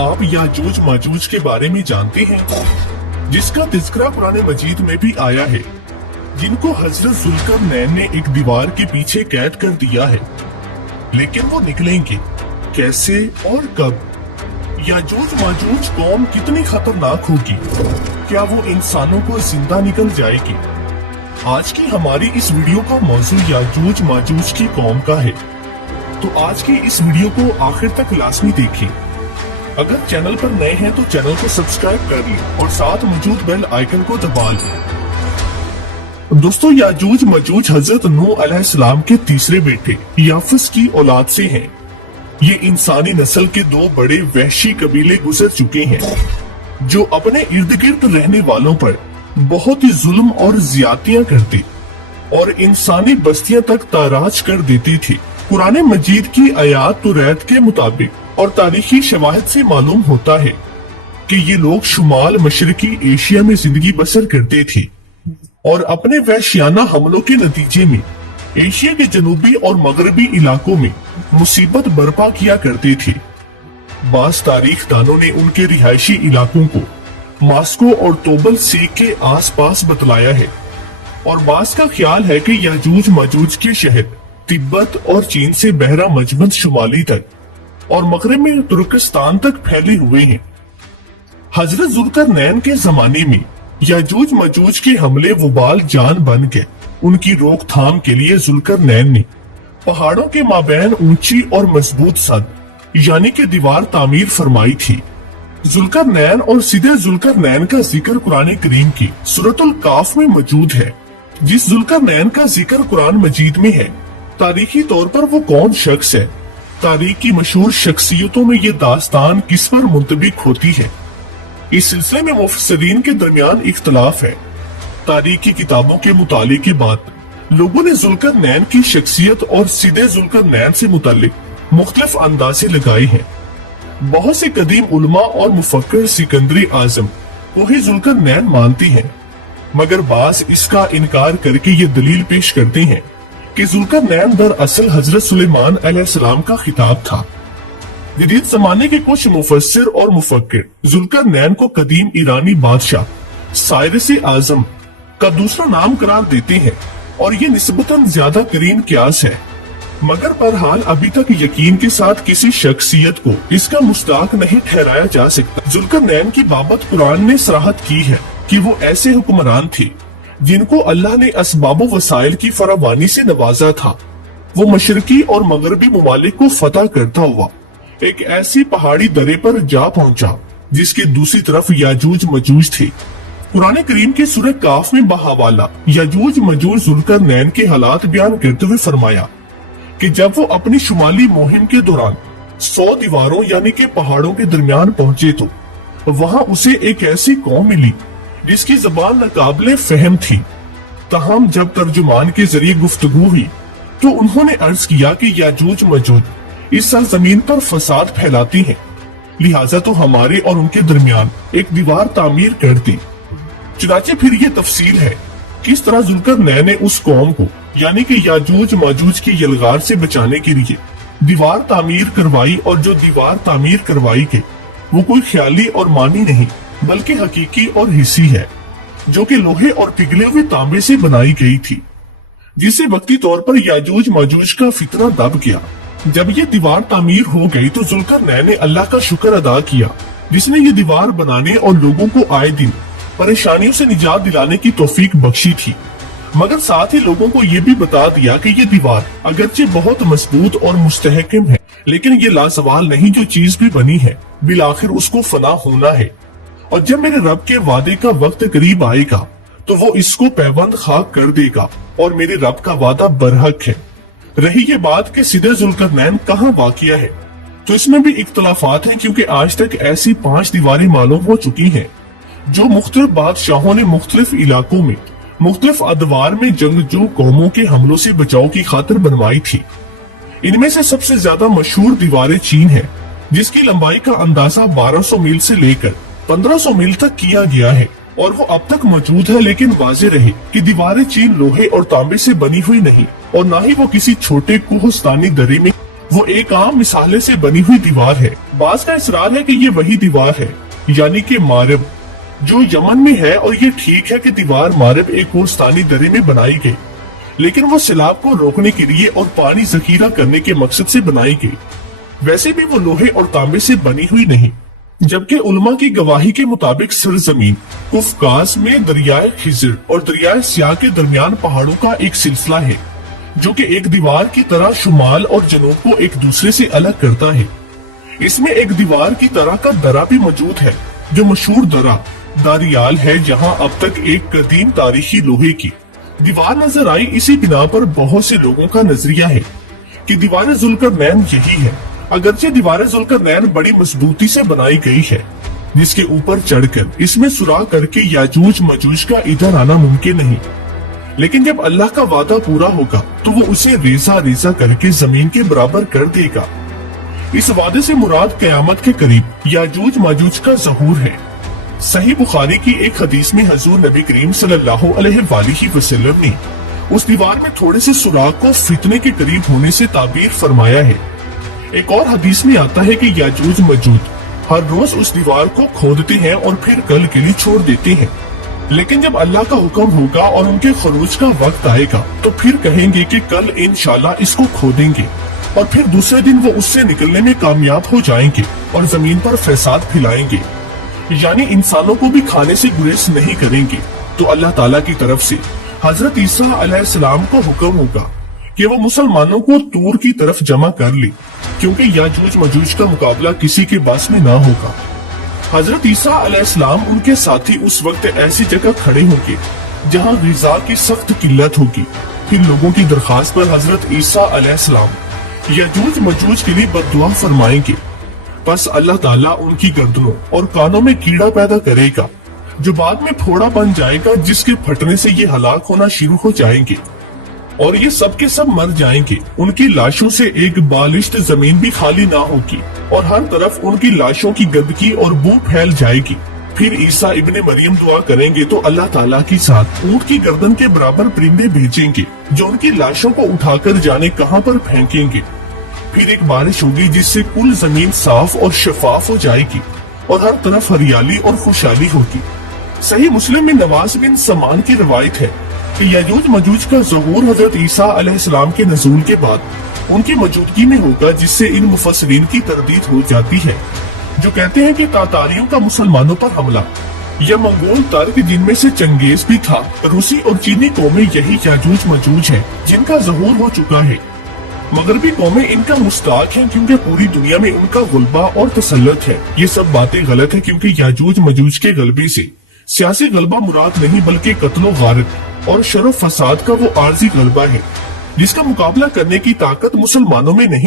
आप याजूज माजूज के बारे में जानते हैं, जिसका तज़किरा कुरान मजीद में भी आया है, जिनको हजरत जुल्करनैन ने एक दीवार के पीछे कैद कर दिया है, लेकिन वो निकलेंगे कैसे और कब? याजूज माजूज कौम कितनी खतरनाक होगी? क्या वो इंसानों को जिंदा निकल जाएगी? आज की हमारी इस वीडियो का मौजू याजूज माजूज की कौम का है, तो आज की इस वीडियो को आखिर तक लाजमी देखें। अगर चैनल पर नए हैं तो चैनल को सब्सक्राइब कर लें और साथ मौजूद बेल आइकन को दबा लें। दोस्तों, याजूज माजूज हजरत नूह अलैहिस्सलाम के तीसरे बेटे याफस की औलाद से हैं। ये इंसानी नस्ल के दो बड़े वहशी कबीले गुजर चुके हैं, जो अपने इर्द गिर्द रहने वालों पर बहुत ही जुल्म और ज्यादतियां करते और इंसानी बस्तियां तक ताराज कर देते थे। कुरान मजीद की आयात तुरैत के मुताबिक और तारीखी शवाहिद से मालूम होता है कि ये लोग शुमाल मशरकी एशिया में जिंदगी बसर करते थे और अपने वहशियाना हमलों के नतीजे में एशिया के जनूबी और मगरबी इलाकों में मुसीबत बर्पा किया करते थे। बास तारीख दानों ने उनके रिहायशी इलाकों को मास्को और तोबल सी के आसपास बतलाया है, और बास का ख्याल है कि याजूज माजूज के शहर तिब्बत और चीन से बहरा मजबंद शुमाली तक और मगरब में तुर्कस्तान तक फैले हुए हैं। हजरत जुल्करनैन के जमाने में याजूज माजूज के हमले वबाल जान बन गए। उनकी रोकथाम के लिए जुल्करनैन ने पहाड़ों के माबैन ऊंची और मजबूत सद यानी कि दीवार तामीर फरमाई थी। जुल्करनैन और सीधे जुल्करनैन का जिक्र कुरान करीम की सूरतुल काफ में मौजूद है। जिस जुल्करनैन का जिक्र कुरान मजीद में है, तारीखी तौर पर वो कौन शख्स है? तारीख की मशहूर शख्सियतों में ये दास्तान किस पर मुंतबिक होती है? इस सिलसिले में मुफस्सिरीन के दरमियान इख्तलाफ है। तारीख की किताबों के मुताले के बाद लोगों ने जुल्करनैन की शख्सियत और सीधे जुल्करनैन से मुतालिक मुख्तलिफ अंदाजे लगाए हैं। बहुत से कदीम उलमा और मुफक्किर सिकंदरी आजम को ही जुल्करनैन मानते हैं, मगर बाज इसका इनकार करके ये दलील पेश करते हैं कि जुल्करनैन दरअसल हजरत सुलेमान अलैहिस्सलाम का खिताब था। जदीद जमाने के कुछ मुफस्सिर और मुफक्किर जुल्करनैन को कदीम ईरानी बादशाह साइरस आजम का दूसरा नाम करार देते हैं, और ये निस्बतन ज्यादा करीन क्यास है, मगर बहरहाल अभी तक यकीन के साथ किसी शख्सियत को इसका मुस्ताक नहीं ठहराया जा सकता। जुल्करनैन की बाबत कुरान ने सराहत की है कि वो ऐसे हुक्मरान थे जिनको अल्लाह ने असबाब वसाइल की फरावानी से नवाजा था। वो मशरकी और मगरबी ममालिक को फतह करता हुआ एक ऐसी पहाड़ी दरे पर जा पहुंचा जिसके दूसरी तरफ याजूज मजूज थे। कुरान करीम के सूरह काफ में बहवाला याजूज मजूज जुल्करनैन के हालात बयान करते हुए फरमाया कि जब वो अपनी शुमाली मुहिम के दौरान 100 दीवारों यानी के पहाड़ों के दरमियान पहुंचे तो वहां उसे एक ऐसी कौम मिली जिसकी जबान नाकाबिले फहम थी। तहम जब तर्जुमान के जरिए गुफ्तगू हुई तो उन्होंने अर्ज किया कि याजूज मजूज इस सरजमीन पर फसाद फैलाती हैं, लिहाजा तो हमारे और उनके दरमियान एक दीवार तामीर कर दी। चुनाचे फिर ये तफसील है किस तरह जुल्करनैन ने उस कौम को यानी कि याजूज माजूज की यलगार से बचाने के लिए दीवार तामीर करवाई, और जो दीवार तामीर करवाई के वो कोई ख्याली और मानी नहीं बल्कि हकीकी और हिस्सी है, जो कि लोहे और पिघले हुए तांबे से बनाई गई थी, जिससे वक्ती तौर पर याजूज माजूज का फितना दब गया। जब ये दीवार तामीर हो गई तो जुल्करनैन ने अल्लाह का शुक्र अदा किया जिसने ये दीवार बनाने और लोगों को आए दिन परेशानियों से निजात दिलाने की तौफीक बख्शी थी, मगर साथ ही लोगों को ये भी बता दिया कि ये दीवार अगरचे बहुत मजबूत और मुस्तहकम है, लेकिन ये लासवाल नहीं जो चीज भी बनी है बिलाखिर उसको फना होना है, और जब मेरे रब के वादे का वक्त करीब आएगा तो वो इसको पैबंद खाक कर देगा, और मेरे रब का वादा बरहक है। रही ये बात कि सीधे जुल्करनैन कहाँ वाक़िया है, तो इसमें भी इख्तलाफात हैं, क्योंकि आज तक ऐसी 5 दीवारें मालूम हो चुकी हैं जो मुख्तलिफ बादशाहों ने मुख्तलिफ इलाकों में मुख्तलिफ अदवार में जंगजू कौमों के हमलों से बचाव की खातिर बनवाई थी। इनमें से सबसे ज्यादा मशहूर दीवारें चीन है, जिसकी लंबाई का अंदाजा 1200 मील से लेकर 1500 मील तक किया गया है, और वो अब तक मौजूद है। लेकिन वाज़ेह रहे कि दीवारें चीन लोहे और तांबे से बनी हुई नहीं, और न ही वो किसी छोटे कोहस्तानी दरे में वो एक आम मिसाले से बनी हुई दीवार है। बाज का इसरार है कि ये वही दीवार है, यानी कि मारब, जो यमन में है। और ये ठीक है कि दीवार मारब एक कोरस्तानी दरे में बनाई गई, लेकिन वो सैलाब को रोकने के लिए और पानी जखीरा करने के मकसद से बनाई गई। वैसे भी वो लोहे और तांबे से बनी हुई नहीं। जबकि उलमा की गवाही के मुताबिक सरजमीन कुफकास में दरियाए खिजर और दरियाए सियाह के दरमियान पहाड़ों का एक सिलसिला है, जो कि एक दीवार की तरह शुमाल और जनूब को एक दूसरे से अलग करता है। इसमें एक दीवार की तरह का दरा भी मौजूद है, जो मशहूर दरा दारियाल है, जहां अब तक एक कदीम तारीखी लोहे की दीवार नजर आई। इसी बिना पर बहुत से लोगों का नजरिया है कि दीवार जुल्करनैन यही है। अगरचे दीवार जुल्करनैन बड़ी मजबूती से बनाई गई है, जिसके ऊपर चढ़कर इसमें सुराख करके याजूज मजूज का इधर आना मुमकिन नहीं। लेकिन जब अल्लाह का वादा पूरा होगा तो वो उसे रेजा रेजा करके जमीन के बराबर कर देगा। इस वादे से मुराद कयामत के करीब याजूज माजूज का ज़हूर है। सही बुखारी की एक हदीस में हजूर नबी करीम सल्लल्लाहु अलैहि वसल्लम ने उस दीवार में थोड़े से सुराख को फितने के करीब होने से ताबीर फरमाया है। एक और हदीस में आता है कि याजूज मजूज हर रोज उस दीवार को खोदते हैं और फिर कल के लिए छोड़ देते हैं। लेकिन जब अल्लाह का हुक्म होगा और उनके खरूज का वक्त आएगा तो फिर कहेंगे कि कल इंशाल्लाह इसको खोदेंगे, और फिर दूसरे दिन वो उससे निकलने में कामयाब हो जाएंगे और जमीन पर फसाद फैलाएंगे, यानी इंसानों को भी खाने से गुरेज नहीं करेंगे। तो अल्लाह ताला की तरफ से हजरत ईसा अलैहिस्सलाम को हुक्म होगा कि वो मुसलमानों को तूर की तरफ जमा कर ले, क्योंकि याजूज मजूज का मुकाबला किसी के बस में ना होगा। हजरत ईसा अलैहिस्सलाम उनके साथी उस वक्त ऐसी जगह खड़े होंगे जहां ग़िज़ा की सख्त किल्लत होगी। फिर लोगों की दरखास्त पर हजरत ईसा अलैहिस्सलाम याजूज मजूज के लिए बद्दुआ फरमाएंगे। बस अल्लाह ताला उनकी गर्दनों और कानों में कीड़ा पैदा करेगा, जो बाद में फोड़ा बन जाएगा, जिसके फटने से ये हलाक होना शुरू हो जाएंगे और ये सब के सब मर जाएंगे। उनकी लाशों से एक बालिश्त जमीन भी खाली ना होगी और हर तरफ उनकी लाशों की गंदगी और बू फैल जाएगी। फिर ईसा इब्ने मरियम दुआ करेंगे तो अल्लाह ताला के साथ ऊंट की गर्दन के बराबर परिंदे भेजेंगे, जो उनकी लाशों को उठाकर जाने कहां पर फेंकेंगे। फिर एक बारिश होगी जिससे कुल जमीन साफ और शफाफ हो जाएगी और हर तरफ हरियाली और खुशहाली होगी। सही मुस्लिम में नवाज बिन समान की रवायत है कि याजूज मजूज का ज़हूर हजरत ईसा अलैहिस्सलाम के नज़ूल के बाद उनकी मौजूदगी में होगा, जिससे इन मुफस्सिरीन की तरदीद हो जाती है, जो कहते हैं कि तातारियों का मुसलमानों पर हमला या मंगोल तर्क, जिनमें से चंगेज भी था, रूसी और चीनी कौमें यही याजूज मजूज है जिनका ज़हूर हो चुका है। मगरबी कौमें इनका मुस्ताक हैं, क्योंकि पूरी दुनिया में उनका गुलबा और तसल्लुत है। ये सब बातें गलत है, क्योंकि याजूज मजूज के गलबे से सियासी गलबा मुराद नहीं, बल्कि कत्लो गारत और शर फसाद का वो आर्जी गलबा है, जिसका मुकाबला करने की ताकत मुसलमानों में नहीं।